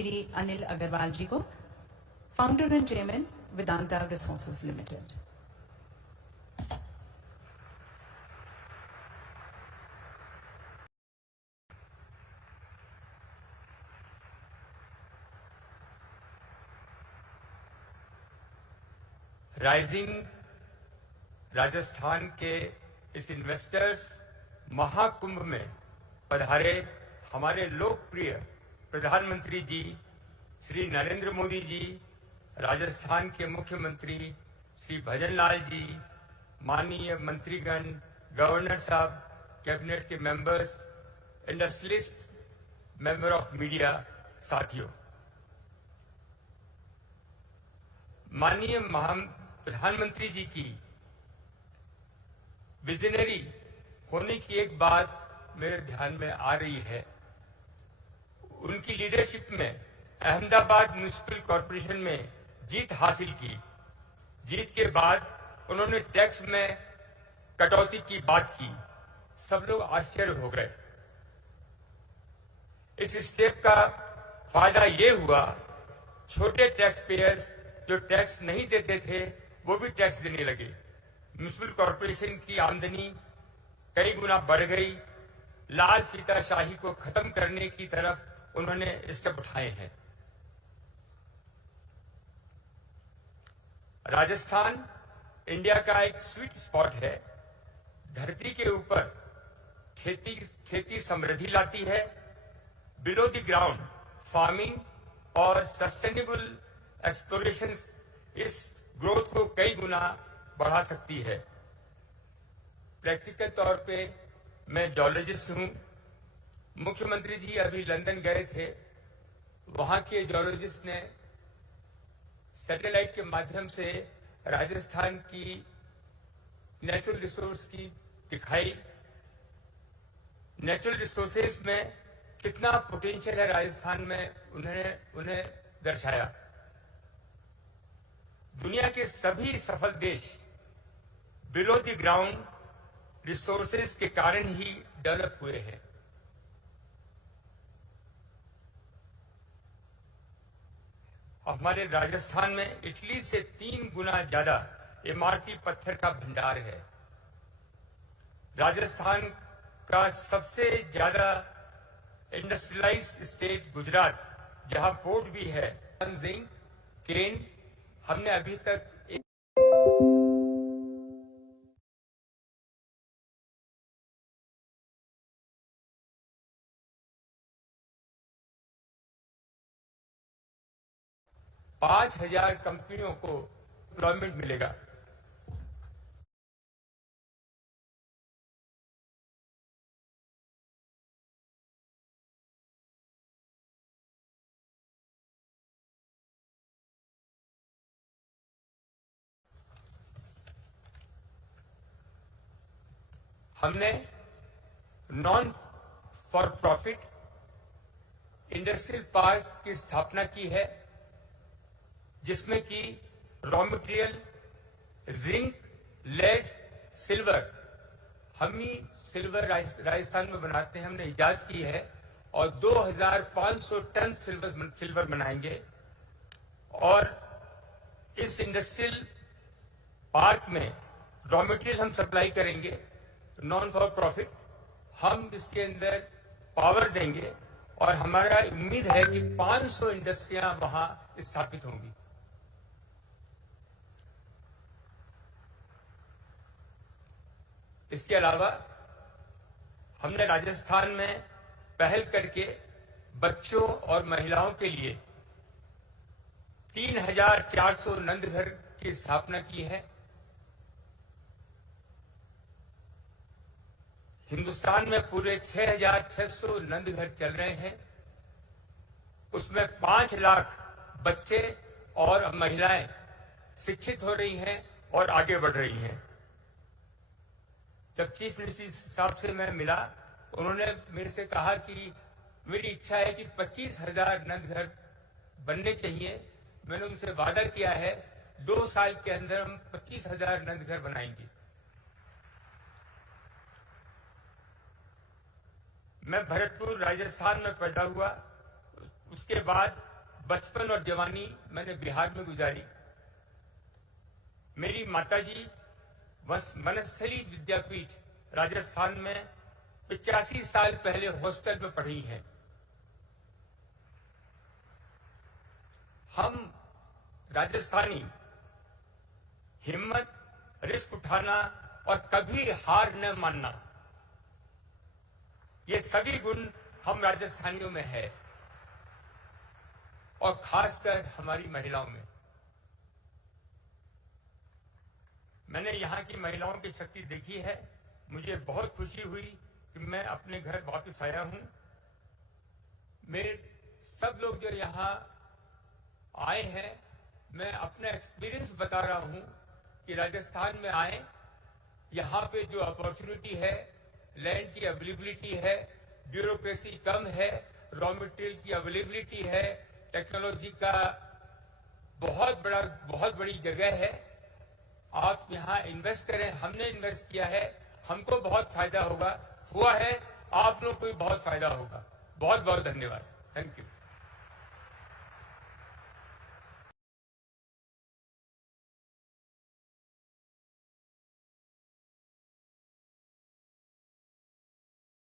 श्री अनिल अग्रवाल जी को, founder and chairman Vedanta resources limited. Rising Rajasthan के इस इन्वेस्टर्स महाकुंभ में पधारे हमारे लोकप्रिय प्रधानमंत्री जी श्री नरेंद्र मोदी जी, राजस्थान के मुख्यमंत्री श्री भजन लाल जी, माननीय मंत्रीगण, गवर्नर साहब, कैबिनेट के members, industrialist, member of media, साथियों, माननीय प्रधानमंत्री जी की विजनरी होने की एक बात मेरे ध्यान में आ रही है। उनकी लीडरशिप में अहमदाबाद म्युनिसिपल कॉरपोरेशन में जीत हासिल की। जीत के बाद उन्होंने टैक्स में कटौती की बात की। सब लोग आश्चर्य हो गए। इस स्टेप का फायदा ये हुआ, छोटे टैक्स पेयर्स जो टैक्स नहीं देते थे वो भी टैक्स देने लगे। म्युनिसिपल कॉरपोरेशन की आमदनी कई गुना बढ़ गई। लाल फीताशाही को खत्म करने की तरफ उन्होंने स्टेप उठाए हैं। राजस्थान इंडिया का एक स्वीट स्पॉट है। धरती के ऊपर खेती समृद्धि लाती है। बिलो द ग्राउंड फार्मिंग और सस्टेनेबल एक्सप्लोरेशन इस ग्रोथ को कई गुना बढ़ा सकती है। प्रैक्टिकल तौर पे मैं जियोलॉजिस्ट हूं। मुख्यमंत्री जी अभी लंदन गए थे। वहां के जियोलॉजिस्ट ने सैटेलाइट के माध्यम से राजस्थान की नेचुरल रिसोर्स की दिखाई। नेचुरल रिसोर्सेज में कितना पोटेंशियल है राजस्थान में, उन्हें दर्शाया। दुनिया के सभी सफल देश बिलो द ग्राउंड रिसोर्सेज के कारण ही डेवलप हुए हैं। हमारे राजस्थान में इटली से 3 गुना ज्यादा इमारती पत्थर का भंडार है। राजस्थान का सबसे ज्यादा इंडस्ट्रियलाइज स्टेट गुजरात, जहां पोर्ट भी है। जिंक, क्रेन, हमने अभी तक 5,000 कंपनियों को एम्प्लॉयमेंट मिलेगा। हमने non for profit industrial park की स्थापना की है, जिसमें कि raw material zinc, lead, silver, हम ही सिल्वर राजस्थान में बनाते हैं, हमने इजाद की है। और 2,500 टन सिल्वर बनाएंगे। और इस इंडस्ट्रियल पार्क में रॉ मटेरियल हम सप्लाई करेंगे, नॉन फॉर प्रॉफिट। हम इसके अंदर पावर देंगे और हमारा उम्मीद है कि 500 इंडस्ट्रियां वहां स्थापित होंगी। इसके अलावा हमने राजस्थान में पहल करके बच्चों और महिलाओं के लिए 3,400 नंदघर की स्थापना की है। हिंदुस्तान में पूरे 6,600 नंदघर चल रहे हैं। उसमें 5 लाख बच्चे और महिलाएं शिक्षित हो रही हैं और आगे बढ़ रही हैं। जब चीफ मिनिस्टर साहब से मैं मिला, उन्होंने मेरे से कहा कि मेरी इच्छा है कि 25,000 नंदघर बनने चाहिए। मैंने उनसे वादा किया है 2 साल के अंदर हम 25,000 नंदघर बनाएंगे। मैं भरतपुर राजस्थान में पैदा हुआ। उसके बाद बचपन और जवानी मैंने बिहार में गुजारी। मेरी माताजी वनस्थली विद्यापीठ राजस्थान में 85 साल पहले हॉस्टल में पढ़ी हैं। हम राजस्थानी हिम्मत, रिस्क उठाना और कभी हार न मानना, ये सभी गुण हम राजस्थानियों में है और खासकर हमारी महिलाओं में। मैंने यहाँ की महिलाओं की शक्ति देखी है। मुझे बहुत खुशी हुई कि मैं अपने घर वापस आया हूं। मेरे सब लोग जो यहाँ आए हैं, मैं अपना एक्सपीरियंस बता रहा हूं कि राजस्थान में आए, यहाँ पे जो अपॉर्चुनिटी है, लैंड की अवेलेबिलिटी है, ब्यूरोक्रेसी कम है, रॉ मटेरियल की अवेलेबिलिटी है, टेक्नोलॉजी का बहुत बड़ी जगह है। आप यहाँ इन्वेस्ट करें, हमने इन्वेस्ट किया है, हमको बहुत फायदा हुआ है, आप लोग को भी बहुत फायदा होगा। बहुत बहुत धन्यवाद। Thank you.